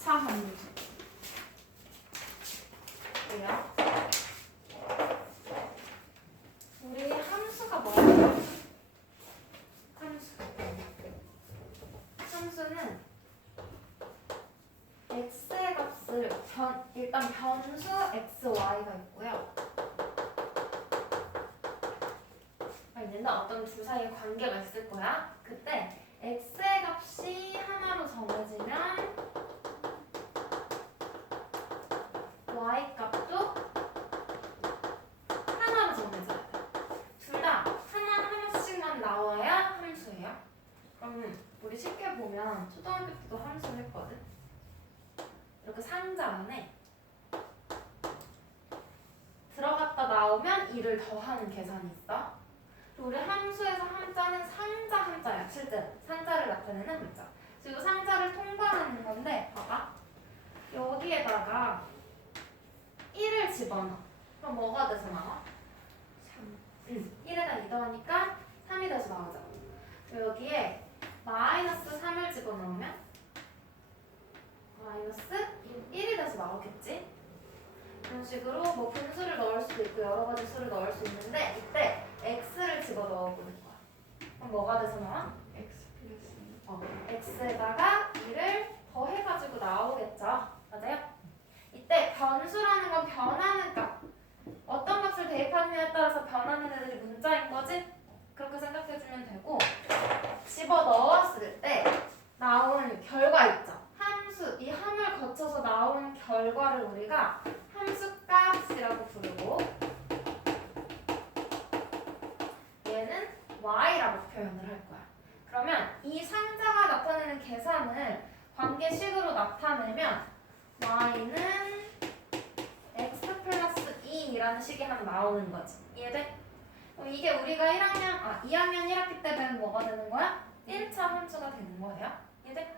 2차 함수. 그래요? 우리 함수가 뭐예요? 함수는 x의 값을 일단 변수 x, y가 있고요. 있는데 어떤 두 사이에 관계가 있을 거야. 그때 x의 값이 하나로 정해지면 y 값도 하나로 정해져야 돼. 둘 다 하나씩만 나와야 함수예요. 그럼 우리 쉽게 보면 초등학교 때도 함수를 했거든. 이렇게 상자 안에 들어갔다 나오면 2를 더하는 계산이 있어. 우리 함수에서 함자는 상자 함자야. 실제로 상자를 나타내는 함자. 그리고 상자를 통과하는 건데 봐봐. 여기에다가 1을 집어넣어. 그럼 뭐가 돼서 나와? 3. 1에다 2 더하니까 3이 돼서 나오잖아. 여기에 마이너스 3을 집어넣으면 마이너스 1이 돼서 나오겠지? 이런 식으로 뭐 분수를 넣을 수도 있고 여러 가지 수를 넣을 수 있는데 이때 x를 집어넣어보는 거야. 그럼 뭐가 돼서 나와? x 플러스 x에다가 2를 더해가지고 나오겠죠. 맞아요? 이때 변수라는 건 변하는 값. 어떤 값을 대입하느냐에 따라서 변하는 애들이 문자인 거지? 그렇게 생각해주면 되고 집어넣었을 때 나오는 결과 있죠. 함수, 이 함을 거쳐서 나오는 결과를 우리가 함수값이라고 부르고 얘는 y라고 표현을 할 거야. 그러면 이 상자가 나타내는 계산을 관계식으로 나타내면 y는 x 플러스 2라는 식이 하나 나오는 거지. 이해돼? 이게 우리가 2학년 1학기 때 배운 뭐가 되는 거야? 1차 함수가 되는 거예요. 이해돼?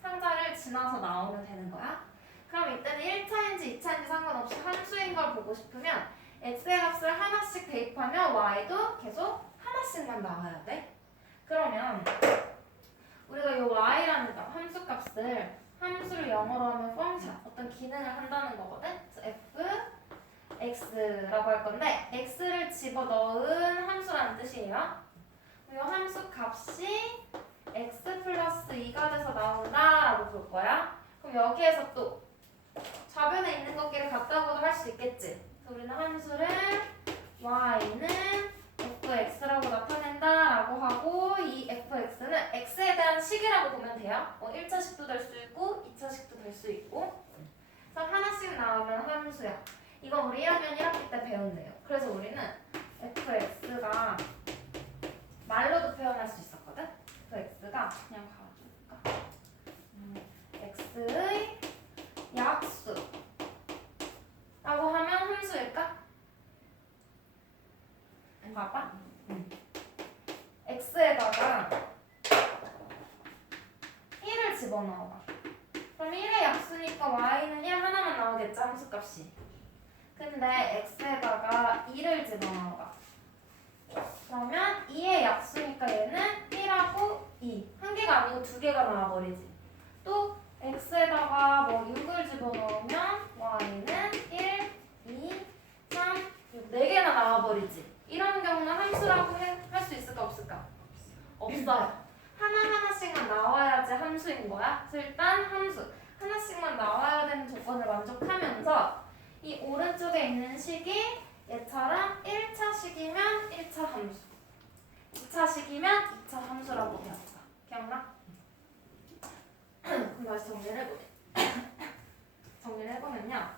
상자를 지나서 나오면 되는 거야. 그럼 이때는 1차인지 2차인지 상관없이 함수인 걸 보고 싶으면 x의 값을 하나씩 대입하면 y도 계속 하나씩만 나와야 돼. 그러면 우리가 이 y라는 함수 값을 함수를 영어로 하면 펑션, 어떤 기능을 한다는 거거든. 그래서 fx라고 할 건데 x를 집어넣은 함수라는 뜻이에요. 이 함수 값이 x 플러스 2가 돼서 나온다라고 볼 거야. 그럼 여기에서 또 좌변에 있는 것끼리 같다고도 할 수 있겠지. 그래서 우리는 함수를 y는 fx라고 나타낸다라고 하고 이 fx는 x에 대한 식이라고 보면 돼요. 1차식도 될 수 있고 2차식도 될 수 있고. 그래서 하나씩 나오면 함수야. 이건 우리 1학년 1학기 때 배운 내용. 그래서 우리는 fx가 말로도 표현할 수 있었거든. fx가 그냥 가져올까? x의 약수라고 하면 함수일까? 봐봐. x에다가 1을 집어넣어봐. 그럼 1의 약수니까 y는 1 하나만 나오겠죠, 함수값이. 근데 x에다가 2를 집어넣어봐. 그러면 2의 약수니까 얘는 1하고 2. 한 개가 아니고 두 개가 나와버리지. 또 x에다가 뭐 6을 집어넣으면 y는 1, 2, 3, 6. 4개나 나와버리지. 이런 경우는 함수라고 할 수 있을까 없을까? 없어요. 하나씩만 나와야지 함수인 거야. 그래서 일단 함수 하나씩만 나와야 되는 조건을 만족하면서 이 오른쪽에 있는 식이 얘처럼 1차식이면 1차 함수, 2차식이면 2차 함수라고 배웠어. 기억나? 그럼 다시 정리를 해보면요.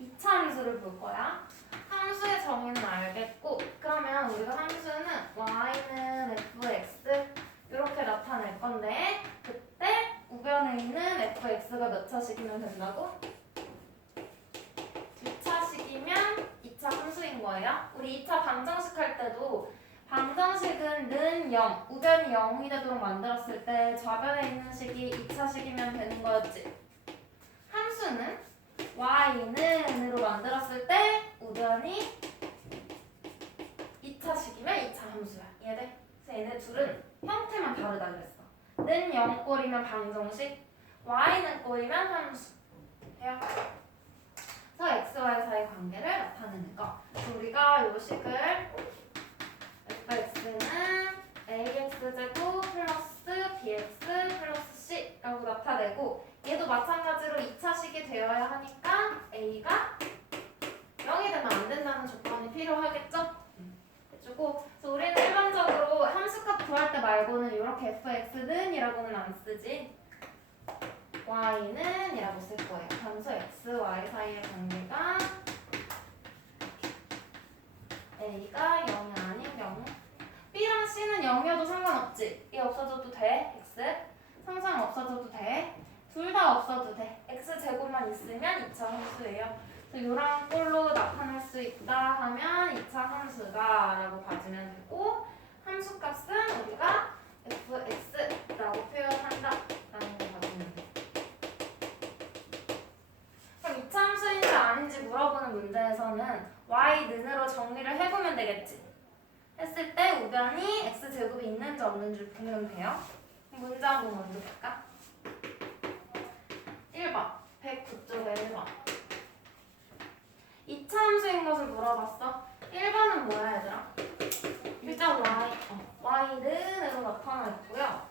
2차 함수를 볼 거야. 함수의 정의는 알겠고, 그러면 우리가 함수는 y는 fx 이렇게 나타낼 건데 그때 우변에 있는 fx가 몇 차식이면 된다고? 2차식이면 2차 함수인 거예요. 우리 2차 방정식 할 때도 방정식은 는 0, 우변이 0이 되도록 만들었을 때 좌변에 있는 식이 2차식이면 되는 거였지. 함수는 y는으로 만들었을 때 우변이 2차식이면 2차 함수야. 이해돼? 그래서 얘네 둘은 형태만 다르다 그랬어. 는 0꼴이면 방정식, y는 꼬이면 함수. 돼요? 그래서 x, y 사이 관계를 나타내는 거. 우리가 요 식을 fx는 ax제곱 플러스 bx 플러스 c라고 나타내고 얘도 마찬가지로 2차식이 되어야 하니까 a가 0이 되면 안 된다는 조건이 필요하겠죠? 해주고 그래서 우리는 일반적으로 함수값 구할 때 말고는 이렇게 fx는 이라고는 안 쓰지 y는 이라고 쓸 거예요. 함수 x, y 사이의 관계가 a가 0이 아닌 경우 b랑 c는 0이어도 상관없지. 이 없어져도 돼. x 상상 없어져도 돼. 둘 다 없어도 돼. x제곱만 있으면 2차 함수예요. 그래서 이런 꼴로 나타낼 수 있다 하면 2차 함수다 라고 봐주면 되고 함수값은 우리가 fx라고 표현한다 라는 거 봐주면 돼. 그럼 2차 함수인지 아닌지 물어보는 문제에서는 y는으로 정리를 해보면 되겠지. 했을 때 우변이 x제곱이 있는지 없는지 보면 돼요. 문제 한번 먼저 볼까? 1번 109쪽에 1번 2차 함수인 것을 물어봤어. 1번은 뭐야 얘들아? 일단 y는으로 나타나 있고요.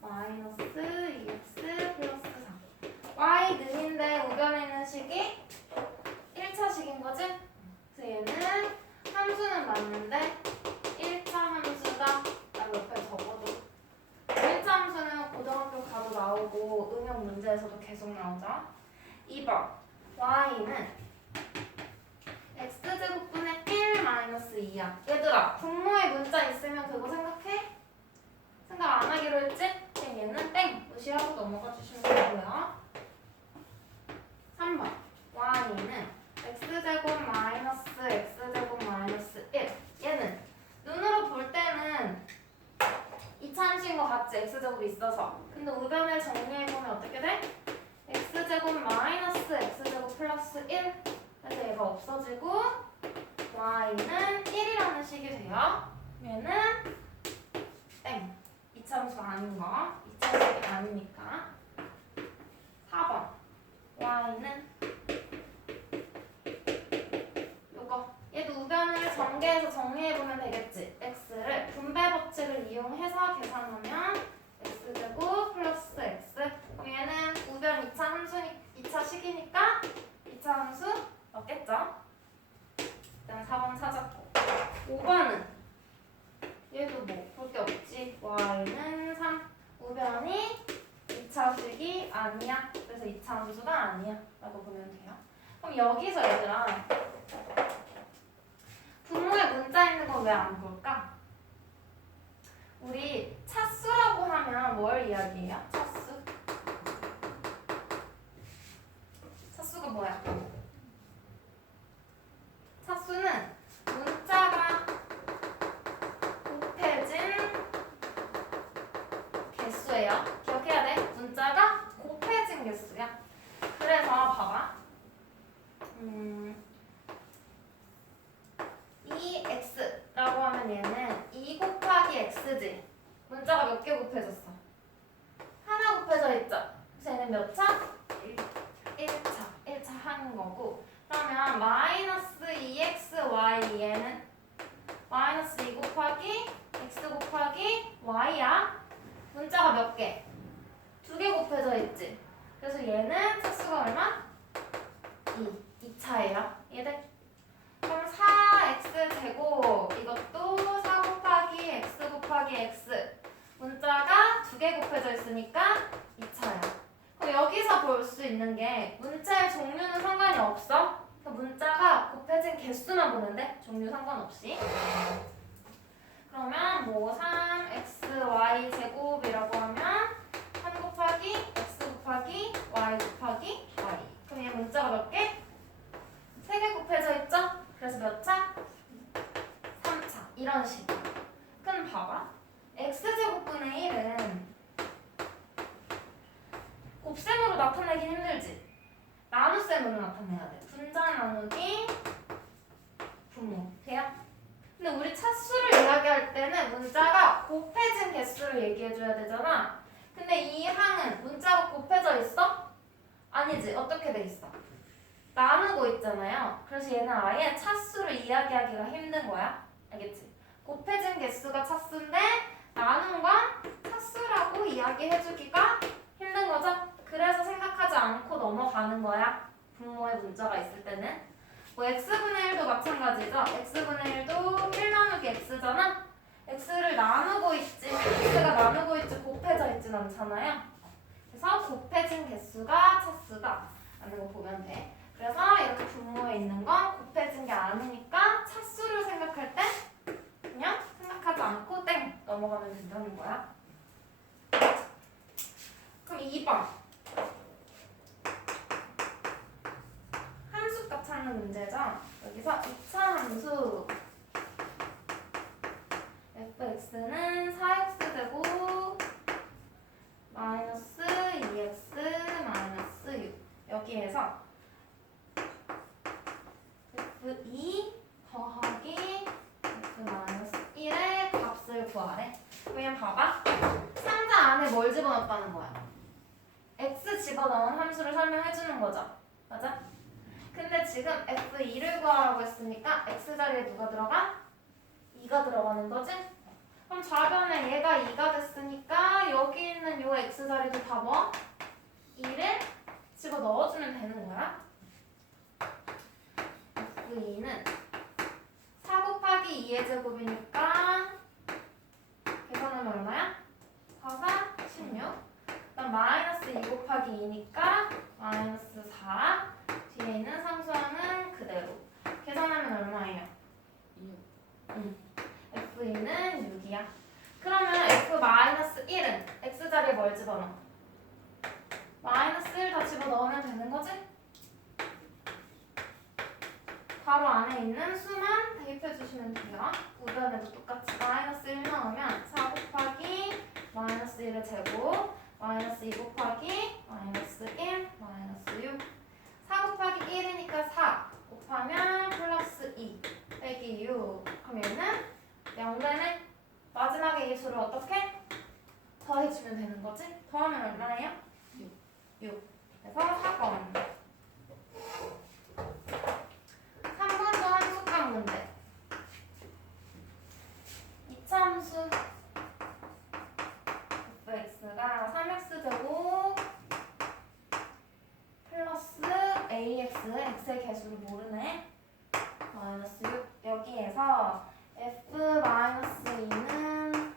마이너스 2x 플러스 4 y는인데 우변에 있는 식이 1차식인 거지? 그래서 얘는 함수는 맞는데 1차 함수다 라고 옆에 적어도 1차 함수는 고등학교 가도 나오고 응용 문제에서도 계속 나오죠. 2번 y는 x제곱분의 1 마이너스 2야. 얘들아 분모에 문자 있으면 그거 생각해? 생각 안 하기로 했지? 그럼 얘는 땡! 무시하고 넘어가 주시면 되고요. 3번 y는 x제곱 마이너스 x제곱 마이너스 1 얘는 눈으로 볼 때는 2차 함수인 것 같지? x제곱이 있어서 근데 우변을 정리해보면 어떻게 돼? x제곱 마이너스 x제곱 플러스 1 그래서 얘가 없어지고 y는 1이라는 식이 돼요. 얘는 땡! 2차 함수가 아닌 거 2차 함수가 아니니까 4번 y는 요거 얘도 우변을 전개해서 정리해보면 되겠지. x를 분배 법칙을 이용해서 계산하면 x제곱 플러스 x 그럼 얘는 우변 2차 함수니 2차 식이니까 2차 함수 맞겠죠? 일단 4번 찾았고 5번은 얘도 뭐 볼 게 없지. y는 3 우변이 2차식이 아니야. 그래서 2차 함수가 아니야 라고 보면 돼요. 그럼 여기서 얘들아 분모에 문자 있는 건 왜 안 볼까? 우리 차수라고 하면 뭘 이야기해요? 차수? 차수가 뭐야? 차수는 문자가 곱해진 개수예요. 기억해야 돼. 문자가 곱해진 개수야. 그래서 봐봐. 2x라고 하면 얘는 2 곱하기 x지. 문자가 몇 개 곱해졌어? 하나 곱해져 있죠? 그래서 얘는 몇 차? 1차. 1차 하는 거고 그러면 마이너스 2xy 얘는 마이너스 2 곱하기 x 곱하기 y야. 문자가 몇 개? 2개 곱해져 있지. 그래서 얘는 차수가 얼마? 2차예요. 얘들. 그럼 4x제곱 이것도 4 곱하기 x 곱하기 x 문자가 2개 곱해져 있으니까 2차야. 그럼 여기서 볼 수 있는 게 문자의 종류는 상관이 없어. 문자가 곱해진 개수만 보면 돼. 종류 상관없이. 그러면 뭐 3xy 제곱이라고 하면 3 곱하기 x 곱하기 y 곱하기 y 그럼 얘 문자가 몇 개? 3개 곱해져 있죠? 그래서 몇 차? 3차 이런 식. 그럼 봐봐 x제곱분의 1은 곱셈으로 나타내긴 힘들지. 나눗셈으로 나타내야 돼. 분자 나누기 분모 돼요? 근데 우리 차수를 이야기할 때는 곱해진 개수를 얘기해줘야 되잖아. 근데 이 항은 문자가 곱해져 있어? 아니지. 어떻게 돼 있어? 나누고 있잖아요. 그래서 얘는 아예 차수를 이야기하기가 힘든 거야. 알겠지? 곱해진 개수가 차수인데 나눈 건 차수라고 이야기해주기가 힘든 거죠? 그래서 생각하지 않고 넘어가는 거야. 분모의 문자가 있을 때는. 뭐 x분의 1도 마찬가지죠. x분의 1도 1 나누기 x잖아. x를 나누고 있지. x가 나누고 있지 곱해져 있진 않잖아요. 그래서 곱해진 개수가 차수다 라는 거 보면 돼. 그래서 이렇게 분모에 있는 건 곱해진 게 아니니까 차수를 생각할 때 그냥 생각하지 않고 땡 넘어가면 된다는 거야. 그럼 2번 함수값 찾는 문제죠. 여기서 2차 함수 fx는 4x제곱 마이너스 2x 마이너스 6 여기에서 f2 더하기 f 마이너스 1의 값을 구하래. 그냥 봐봐. 상자 안에 뭘 집어넣었다는 거야? x 집어넣은 함수를 설명해주는 거죠. 맞아? 근데 지금 f2를 구하라고 했으니까 x 자리에 누가 들어가? 2가 들어가는 거지? 그럼 좌변에 얘가 2가 됐으니까 여기 있는 요 x 자리도 다 뭐? 2를 집어넣어주면 되는 거야. f2는 4 곱하기 2의 제곱이니까 계산하면 얼마야? 4, 4, 16. 그다음 마이너스 2 곱하기 2니까 마이너스 4. 뒤에 있는 상수항은 그대로. 계산하면 얼마예요? 2요. f2는 6이야. 그러면 f-1은 x자리에 뭘 집어넣어? 마이너스 1 다 집어넣으면 되는 거지? 바로 안에 있는 수만 대입해 주시면 돼요. 우변에도 똑같이 마이너스 1 넣으면 4 곱하기 마이너스 1의 제곱 마이너스 2 곱하기 마이너스 1 마이너스 6 4 곱하기 1이니까 4 곱하면 플러스 2 빼기 6 그럼 얘는 0되네. 마지막에 이 수를 어떻게? 더해주면 되는 거지? 더하면 얼마예요? 6 그래서 4번 3번도 함수값 문제. 이차함수 fx가 3x제곱 플러스 ax x의 개수를 모르네. 마이너스 6 여기에서 f-2는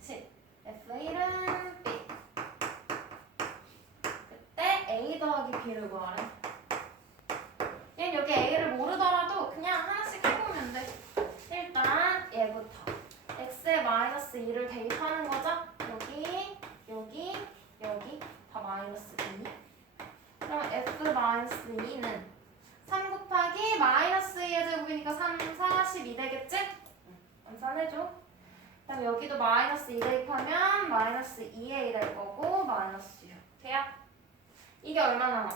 10 f1은 b 그때 a 더하기 b를 구하래. 얘는 여기 a를 모르더라도 그냥 하나씩 해보면 돼. 일단 얘부터 x에 마이너스 2를 대입하는 거죠. 여기 여기 여기 다 마이너스 2. 그럼 f-2는 3 곱하기 마이너스 2의 제곱이니까 3, 4, 12 되겠지? 암산해줘. 그다음 여기도 마이너스 2 대입하면 마이너스 2a 될 거고 마이너스 6 돼요? 이게 얼마 남아?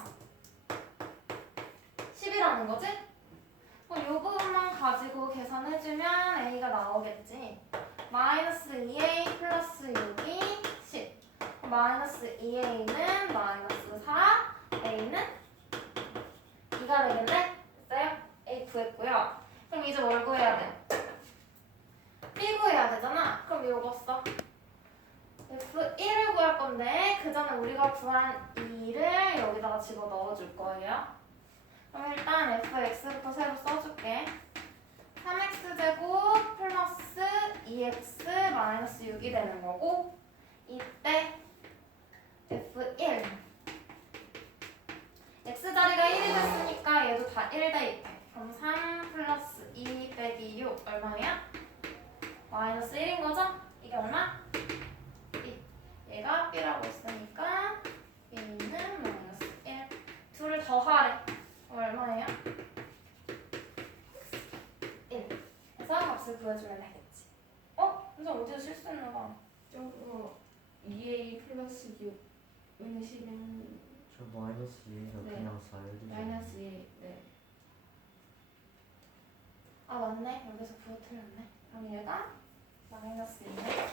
10이라는 거지? 그럼 요 부분만 가지고 계산해주면 a가 나오겠지. 마이너스 2a 플러스 6이 10 마이너스 2a는 마이너스 4 a는 2가 되겠네? 됐어요? a 구했고요. 그럼 이제 뭘 구해야 돼? b 구해야 되잖아. 그럼 이거 써. f1을 구할 건데 그 전에 우리가 구한 2를 여기다가 집어 넣어줄 거예요. 그럼 일단 fx부터 새로 써줄게. 3x제곱 플러스 2x 마이너스 6이 되는 거고 이때 f1 x자리가 1이 됐으니까 얘도 다 1 대입해. 그럼 3 플러스 2 빼기 6 얼마야? 마이너스 1인 거죠? 이게 얼마? 2. 얘가 b라고 했으니까 b는 마이너스 1. 둘을 더하래. 얼마예요? 1. 그래서 값을 구해주면 되겠지. 근데 어디서 실수했나 봐. 저거 2a 플러스 6은 10은 저 마이너스 2에서 네. 그냥 4를 마이너스 2. 네. 아 맞네. 여기서 부호 틀렸네. 그럼 얘가 마이너스 2네.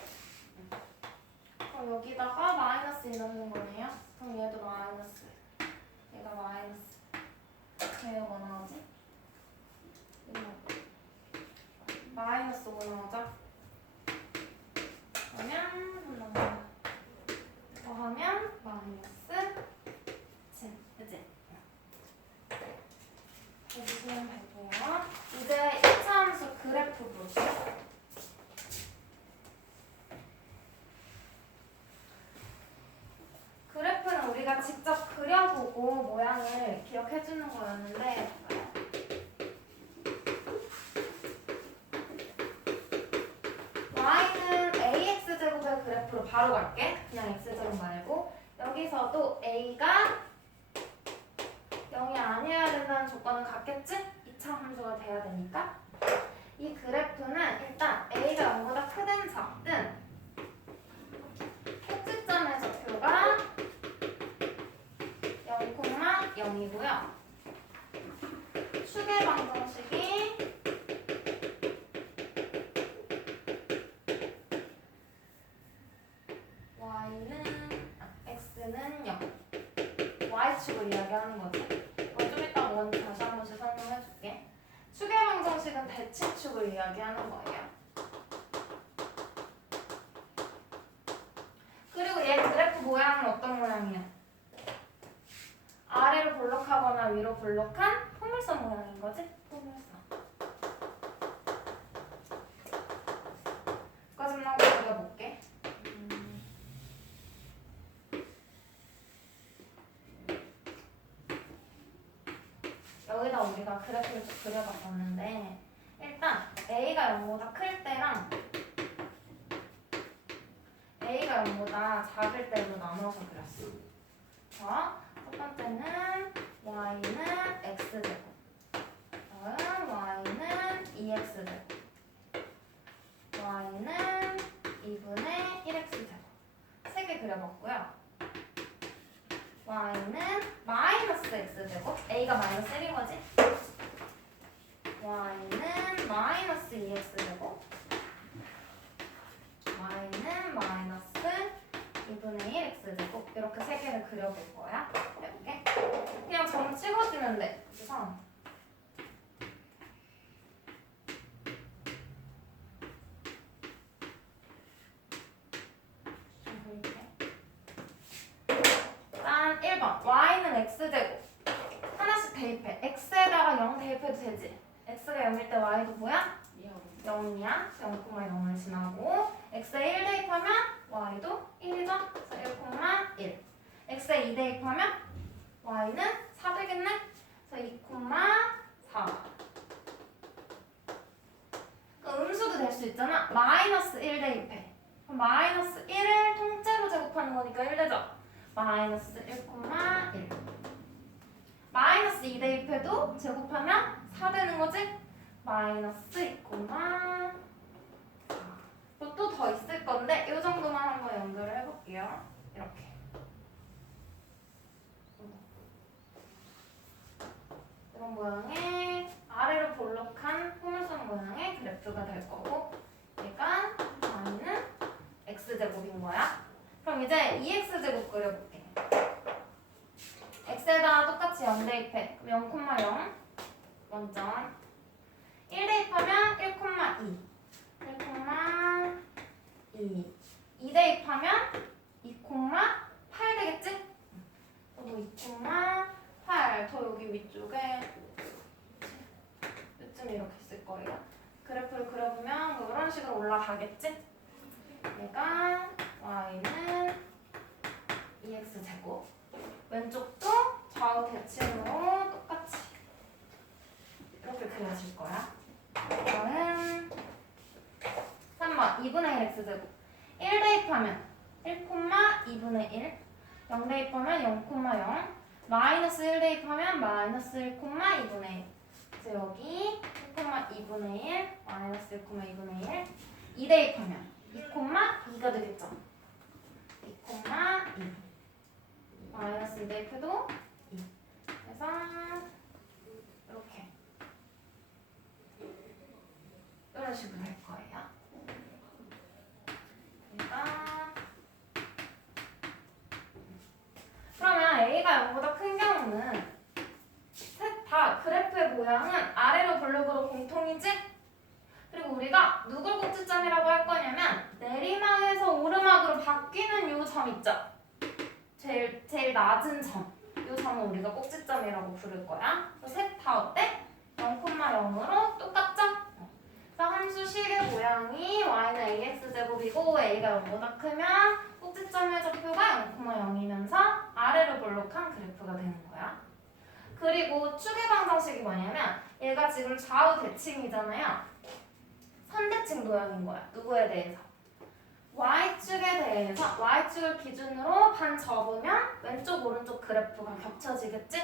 그럼 여기다가 마이너스 2 넣는 거네요. 그럼 얘도 마이너스. 얘가 마이너스. 얘가 뭐 나오지? 마이너스 5 나오죠? 그러면 더하면 마이너스 7. 그치? 해주시면 되고요. 이제 1차 함수 그래프 볼게요. 그래프는 우리가 직접 그려보고 모양을 기억해주는 거였는데 y는 ax제곱의 그래프로 바로 갈게. 그냥 x제곱 말고. 여기서도 a가 0이 아니어야 된다는 조건은 같겠지? 2차 함수가 돼야 되니까. 이 그래프는 일단 a가 0보다 크든 작든 꼭지점의 좌표가 0,0이고요. 축의 방정식이 x는 0. y축을 이야기하는 거지. 이건 좀 이따 먼저 다시 한 번씩 설명해 줄게. 축의 방정식은 대칭축을 이야기하는 거예요. 그리고 얘 그래프 모양은 어떤 모양이야? 아래로 볼록하거나 위로 볼록한 포물선 모양인 거지? 포물선. 여기까지만 그려볼게. 여기다 우리가 그래프를 좀 그려봤었는데 일단 a가 0보다 클 때랑 a가 0보다 작을 때로 나눠서 그렸어. 자, 첫 번째는 y는 x제곱, 다음 y는 2x제곱, y는 2분의 1x제곱. 세 개 그려봤고요. y는 마이너스 x제곱, a가 마이너스 1인 거지? y는 마이너스 2x제곱, y는 마이너스 2분의 1x제곱. 이렇게 세 개를 그려볼 거야. 이렇게 그냥 점 찍어주면 돼. 그래서 일단 1번 y는 x제곱 하나씩 대입해. x에다가 0 대입해도 되지. x가 0일 때 y도 뭐야? 0이야. 0,0을 지나고 x에 1 대입하면 y도 1이죠. 그래서 1,1. x에 2 대입하면 y는 4 되겠네. 그래서 2,4. 그 음수도 될 수 있잖아. 마이너스 1 대입해. 그럼 마이너스 1을 통째로 제곱하는 거니까 1 되죠. 마이너스 1,1. 마이너스 2 대입해도 제곱하면 4 되는 거지? 마이너스 2,4. 또 더 있을 건데 이 정도만 한번 연결을 해볼게요. 이렇게. 이런 모양의 아래로 볼록한 포물선 모양의 그래프가 될 거고 얘가 y는 x제곱인 거야. 그럼 이제 2x제곱 그려볼게. x에다가 똑같이 0 대입해. 그럼 0,0 원점 1 대입하면 1,2 1,2 2 대입하면 2,8 되겠지? 그리고 2,8 더 여기 위쪽에 요쯤 이렇게 있을 거예요. 그래프를 그려보면 이런 식으로 올라가겠지? 얘가 y는 2x제곱 왼쪽도 좌우 대칭으로 똑같이 이렇게 그려질 거야. 다음 3번 2분의 1 x제곱 1 대입하면 1,2분의 1 0 대입하면 0,0 마이너스 1 대입하면 마이너스 1,2분의 1 그래서 여기 1,2분의 1 마이너스 1,2분의 1 2 대입하면 2,2가 되겠죠. 2,2 마이너스 2 대입해도 2 그래서 이렇게 이런 식으로 될 거예요. 점 있죠? 제일 낮은 점. 이 점은 우리가 꼭지점이라고 부를 거야. 셋 다 어때? 0,0으로 똑같죠? 그래서 함수 식의 모양이 y는 ax제곱이고 a가 0보다 크면 꼭지점의 좌표가 0,0이면서 아래로 볼록한 그래프가 되는 거야. 그리고 축의 방정식이 뭐냐면 얘가 지금 좌우 대칭이잖아요. 선대칭 도형인 거야. 누구에 대해서? y축에 대해서 y축을 기준으로 반 접으면 왼쪽 오른쪽 그래프가 겹쳐지겠지?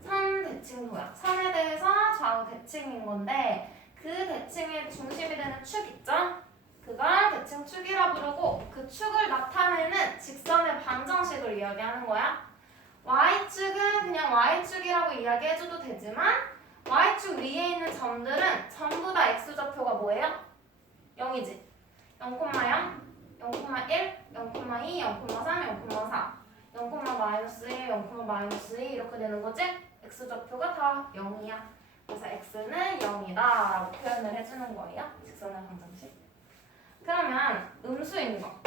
선 대칭 도형. 선에 대해서 좌우 대칭인 건데 그 대칭의 중심이 되는 축 있죠? 그걸 대칭축이라 부르고 그 축을 나타내는 직선의 방정식을 이야기하는 거야. y축은 그냥 y축이라고 이야기해줘도 되지만 y축 위에 있는 점들은 전부 다 x좌표가 뭐예요? 0이지. 0,0, 0,1, 0,2, 0,3, 0,4 0,-1, 0,-2 이렇게 되는 거지? x좌표가 다 0이야. 그래서 x는 0이다 라고 표현을 해주는 거예요. 직선의 방정식. 그러면 음수인 거.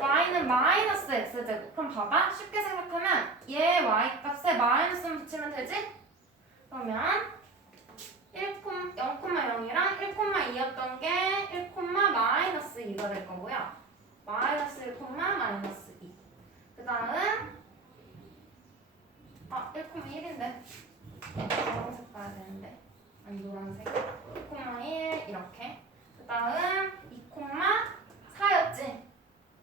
y는 마이너스 x제곱. 그럼 봐봐. 쉽게 생각하면 얘 y 값에 마이너스만 붙이면 되지? 그러면 0,0이랑 1,2였던 게 1,-2가 될 거고요. 마이너스 1,-2. 그 다음 1,1인데 노란색 봐야 되는데 아니 노란색 2,1 이렇게. 그 다음 2,4였지?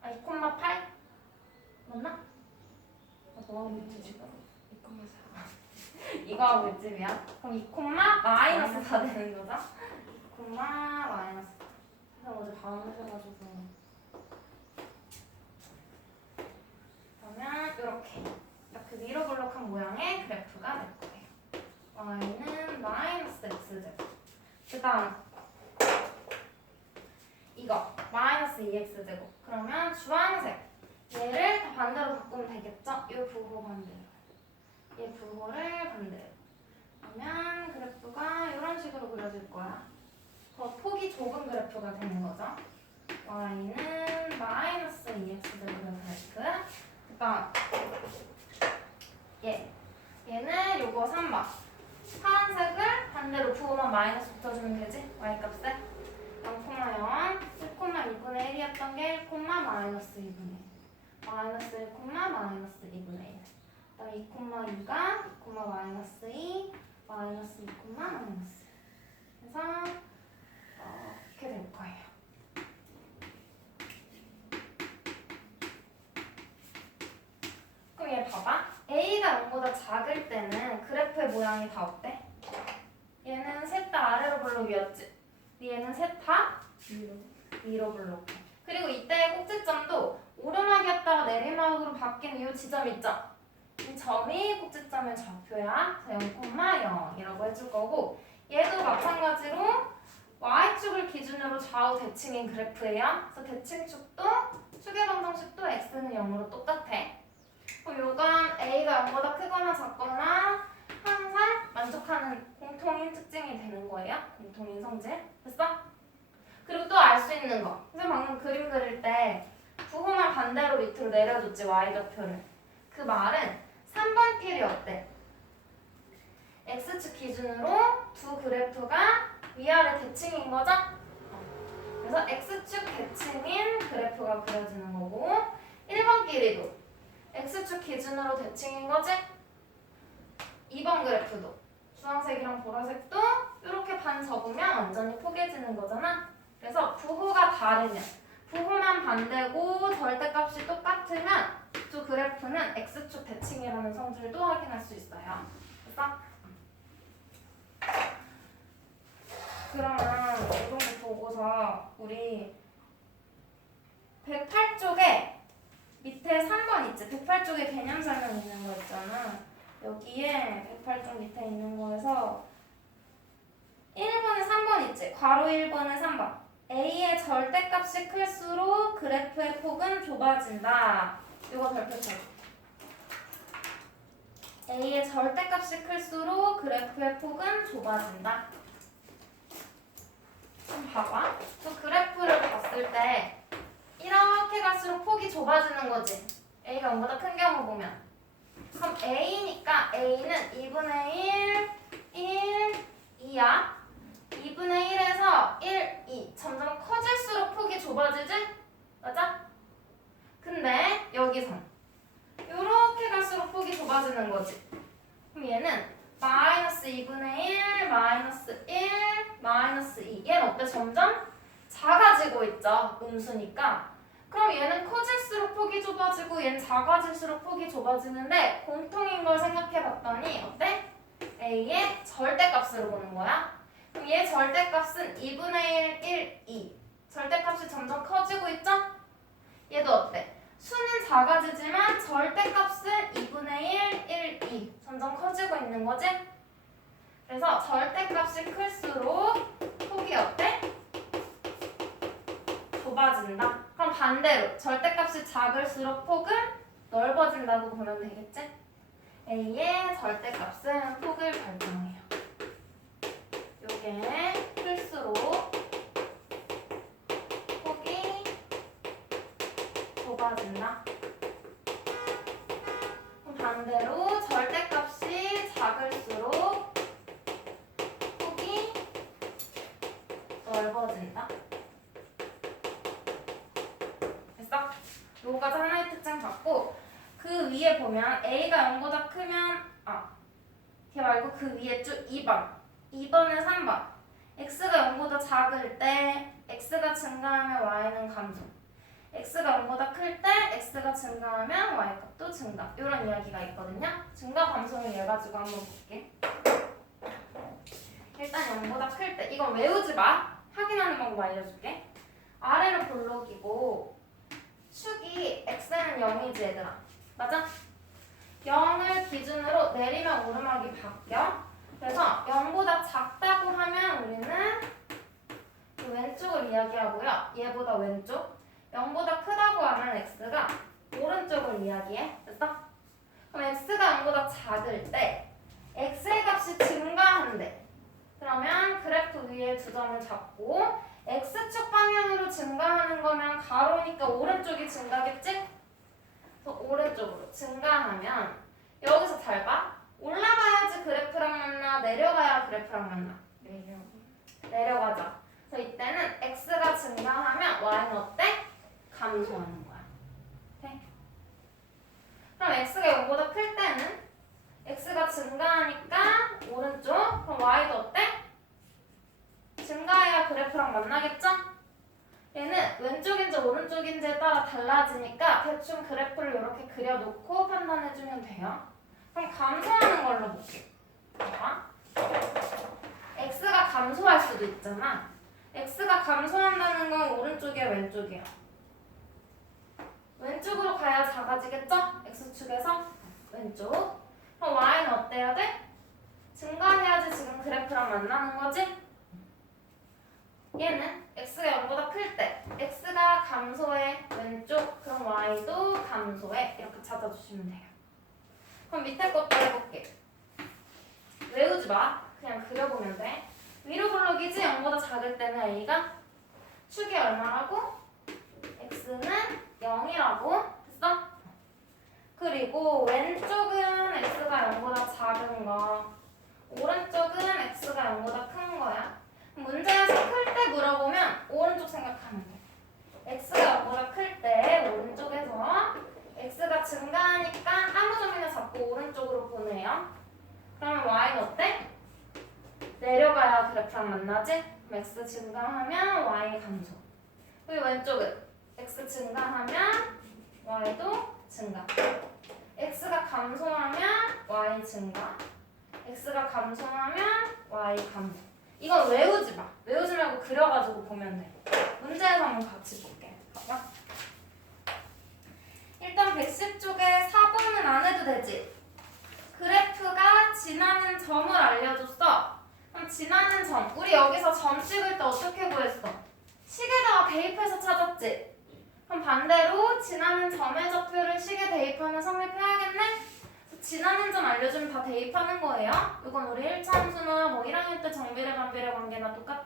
2,8 맞나? 뭐하고 있지 지금? 2,4. 이거 하고 있지 미안. 그럼 2,-4 되는 거죠? 2,-4. 그래서 어제 밤에 하셔가지고 그러면 이렇게 위로 볼록한 모양의 그래프가 될 거예요. y는 마이너스 x제곱. 그 다음 이거 마이너스 2x제곱. 그러면 주황색 얘를 다 반대로 바꾸면 되겠죠? 이 부호 반대로. 얘 부호를 반대로. 그러면 그래프가 이런 식으로 그려질 거야. 더 폭이 좁은 그래프가 되는 거죠. y는 마이너스 2x제곱의 그래프. 그 다음 얘는 요거 3번. 파란색을 반대로 부호만 마이너스 붙여주면 되지? y값에 0,0 1,2분의 1이었던 게 1, 마이너스 2분의 1 마이너스 1, 마이너스 2분의 1 그다음 2,2가 2, 마이너스 2 마이너스 2, 마이너스 2 그래서 이렇게 될 거예요. 그럼 얘 봐봐. a가 0보다 작을 때는 그래프의 모양이 다 어때? 얘는 셋 다 아래로 볼록이었지? 얘는 셋 다 위로 볼록. 그리고 이때의 꼭지점도 오르막이었다가 내리막으로 바뀐 이 지점 있죠? 이 점이 꼭지점의 좌표야. 0,0이라고 해줄 거고 얘도 마찬가지로 y축을 기준으로 좌우 대칭인 그래프예요. 그래서 대칭축도 축의 방정식도 x는 0으로 똑같아. 그럼 요건 a가 0보다 크거나 작거나 항상 만족하는 공통인 특징이 되는 거예요. 공통인 성질. 됐어? 그리고 또 알 수 있는 거. 선생님 방금 그림 그릴 때 부호만 반대로 밑으로 내려줬지 y좌표를. 그 말은 3번 길이 어때? x축 기준으로 두 그래프가 위아래 대칭인 거죠? 그래서 x축 대칭인 그래프가 그려지는 거고 1번 길이도 x축 기준으로 대칭인 거지? 2번 그래프도 주황색이랑 보라색도 이렇게 반 접으면 완전히 포개지는 거잖아. 그래서 부호가 다르면 부호만 반대고 절대값이 똑같으면 두 그래프는 x축 대칭이라는 성질도 확인할 수 있어요. 됐어? 그러면 이 정도 보고서 우리 108쪽에 밑에 3번 있지? 108쪽에 개념 설명 있는 거 있잖아. 여기에 108쪽 밑에 있는 거에서 1번에 3번 있지? 괄호 1번에 3번. A의 절대값이 클수록 그래프의 폭은 좁아진다. 이거 별표쳐. A의 절대값이 클수록 그래프의 폭은 좁아진다. 좀 봐봐. 그 그래프를 봤을 때 이렇게 갈수록 폭이 좁아지는 거지. A가 0보다 큰 경우 보면. 그럼 A니까 A는 2분의 1, 2야. 2분의 1에서 1, 2. 점점 커질수록 폭이 좁아지지? 맞아? 근데 여기서 이렇게 갈수록 폭이 좁아지는 거지. 그럼 얘는 마이너스 2분의 1, 마이너스 1, 마이너스 2. 얘는 어때? 점점 작아지고 있죠. 음수니까. 그럼 얘는 커질수록 폭이 좁아지고 얘는 작아질수록 폭이 좁아지는데 공통인 걸 생각해 봤더니 어때? A의 절대값으로 보는 거야. 그럼 얘 절대값은 2분의 1, 1, 2. 절대값이 점점 커지고 있죠? 얘도 어때? 수는 작아지지만 절대값은 2분의 1, 1, 2. 점점 커지고 있는 거지? 그래서 절대값이 클수록 폭이 어때? 좁아진다. 그럼 반대로 절대값이 작을수록 폭은 넓어진다고 보면 되겠지? A의 절대값은 폭을 결정해요. 요게 클수록 폭이 좁아진다. 그럼 반대로 절대값이 작을수록 폭이 넓어진다. 됐어? 요거까지 하나의 특징 받고 그 위에 보면 A가 0보다 크면 걔 말고 그 위에 쭉 2번 2번에 3번 X가 0보다 작을 때 X가 증가하면 Y는 감소 X가 0보다 클 때 X가 증가하면 Y값도 증가 이런 이야기가 있거든요. 증가 감소는 얘 가지고 한번 볼게. 일단 0보다 클 때 이건 외우지 마. 확인하는 방법 알려줄게. 아래로 볼록이고 축이 X는 0이지 얘들아. 맞아? 0을 기준으로 내리막 오르막이 바뀌어. 그래서 0보다 작다고 하면 우리는 그 왼쪽을 이야기하고요. 얘보다 왼쪽. 0보다 크다고 하면 X가 오른쪽을 이야기해. 됐어? 그럼 X가 0보다 작을 때 X의 값이 증가한대. 그러면 그래프 위에 두 점을 잡고 X축 방향으로 증가하는 거면 가로니까 오른쪽이 증가겠지? 그래서 오른쪽으로 증가하면 여기서 잘 봐. 올라가야지 그래프랑 만나 내려가야 그래프랑 만나. 내려가자. 그래서 이때는 X가 증가하면 Y는 어때? 감소하는 거야. 오케이? 그럼 X가 0보다 클 때는 X가 증가하니까 오른쪽. 그럼 Y도 어때? 증가해야 그래프랑 만나겠죠? 얘는 왼쪽인지 오른쪽인지에 따라 달라지니까 대충 그래프를 이렇게 그려놓고 판단해주면 돼요. 그럼 감소하는 걸로 볼게. 봐봐. X가 감소할 수도 있잖아. X가 감소한다는 건 오른쪽이야 왼쪽이야? 왼쪽으로 가야 작아지겠죠? X축에서 왼쪽. 그럼 Y는 어때야 돼? 증가해야지 지금 그래프랑 만나는 거지? 얘는 X가 0보다 클 때 X가 감소해 왼쪽. 그럼 Y도 감소해. 이렇게 찾아주시면 돼요. 그럼 밑에 것도 해볼게. 외우지 마. 그냥 그려보면 돼. 위로 블록이지 0보다 작을 때는 A가 축이 얼마라고? X는 0이라고 됐어? 그리고 왼쪽은 X가 0보다 작은 거 오른쪽은 X가 0보다 큰 거야. 문제에서 클 때 물어보면 오른쪽 생각하면 돼. X가 0보다 클 때 오른쪽에서 X가 증가하니까 아무 점이나 잡고 오른쪽으로 보내요. 그러면 Y는 어때? 내려가야 그래프랑 만나지? 그럼 X 증가하면 Y 감소. 그리고 왼쪽은 X 증가하면 Y도 증가. X가 감소하면 Y 증가. X가 감소하면 Y 감소. 이건 외우지 마. 외우지 말고 그려가지고 보면 돼. 문제에서 한번 같이 볼게. 봐봐. 일단 110쪽에 4번은 안 해도 되지. 그래프가 지나는 점을 알려줬어. 그럼 지나는 점. 우리 여기서 점 찍을 때 어떻게 구했어? 식에다가 대입해서 찾았지. 그럼 반대로 지나는 점의 좌표를 식에 대입하면 성립해야겠네? 지나는 점 알려주면 다 대입하는 거예요. 이건 우리 1차 함수나 뭐 1학년 때 정비례 반비례 관계나 똑같아.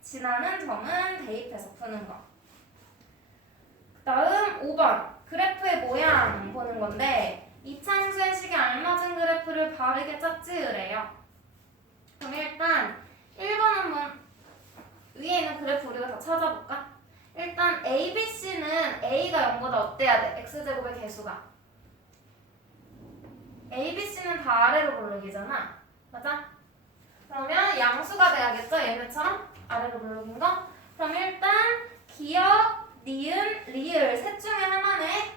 지나는 점은 대입해서 푸는 거. 다음 5번 그래프의 모양 보는 건데 이차함수의 식에 알맞은 그래프를 바르게 짝지으래요. 그럼 일단 1번 한번 위에 있는 그래프 우리가 다 찾아볼까? 일단 ABC는 A가 0보다 어때야 돼? X제곱의 개수가 ABC는 다 아래로 볼록이잖아. 맞아? 그러면 양수가 돼야겠죠? 얘네처럼 아래로 볼록인 거? 그럼 일단 기억, 니은, 리을 셋 중에 하나네.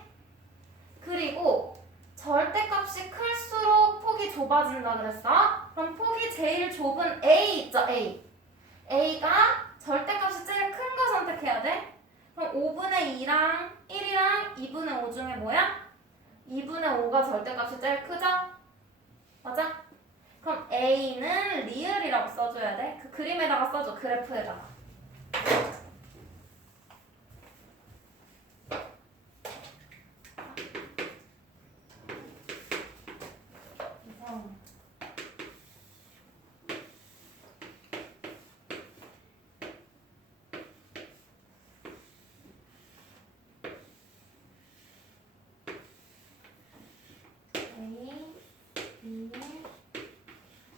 그리고 절대값이 클수록 폭이 좁아진다 그랬어. 그럼 폭이 제일 좁은 A 있죠? A. A가 절대값이 제일 큰 거 선택해야 돼. 그럼 5분의 2랑 1이랑 2분의 5 중에 뭐야? 2분의 5가 절대값이 제일 크죠? 맞아? 그럼 A는 리을이라고 써줘야 돼. 그 그림에다가 써줘. 그래프에다가. 이상. A, B,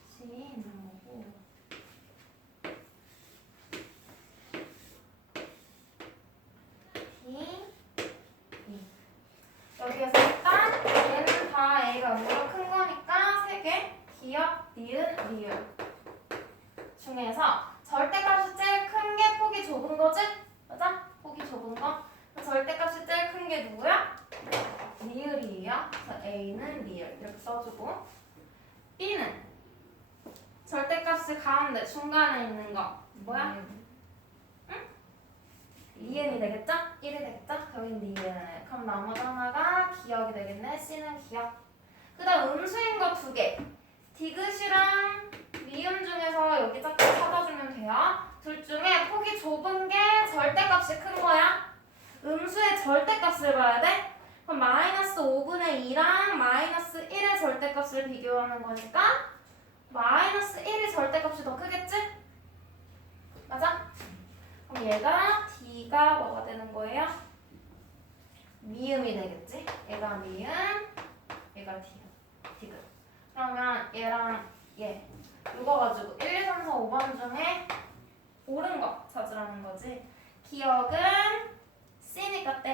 C 나오고 D, E. 여기에서 일단 얘는 다 A가 무려 큰 거니까 3개 기억, 니은, 리을 중에서 절대값이 제일 큰 게 폭이 좁은 거지? 맞아? 폭이 좁은 거. 절대값이 제일 큰 게 누구야? 리을이에요. 그래서 A는 리을 이렇게 써주고 B는 절대값이 가운데 중간에 있는 거 뭐야? 리은이 되겠죠? 1이 되겠죠? 여긴 리은. 그럼 나머지 하나가 기억이 되겠네. C는 기억. 그 다음 음수인 거 2개. 디귿이랑 미음 중에서 여기 짝짝 찾아주면 돼요. 둘 중에 폭이 좁은 게 절대값이 큰 거야. 음수의 절대값을 봐야 돼. 그럼 마이너스 5분의 2랑 마이너스 1의 절대값을 비교하는 거니까 마이너스 1의 절대값이 더 크겠지? 맞아? 그럼 얘가 D가 뭐가 되는 거예요? 미음이 되겠지? 얘가 미음, 얘가 디귿. 그러면 얘랑 얘 읽어가지고 1, 2, 3, 4, 5번 중에 옳은 거 찾으라는 거지. 기억은 C니까 땡.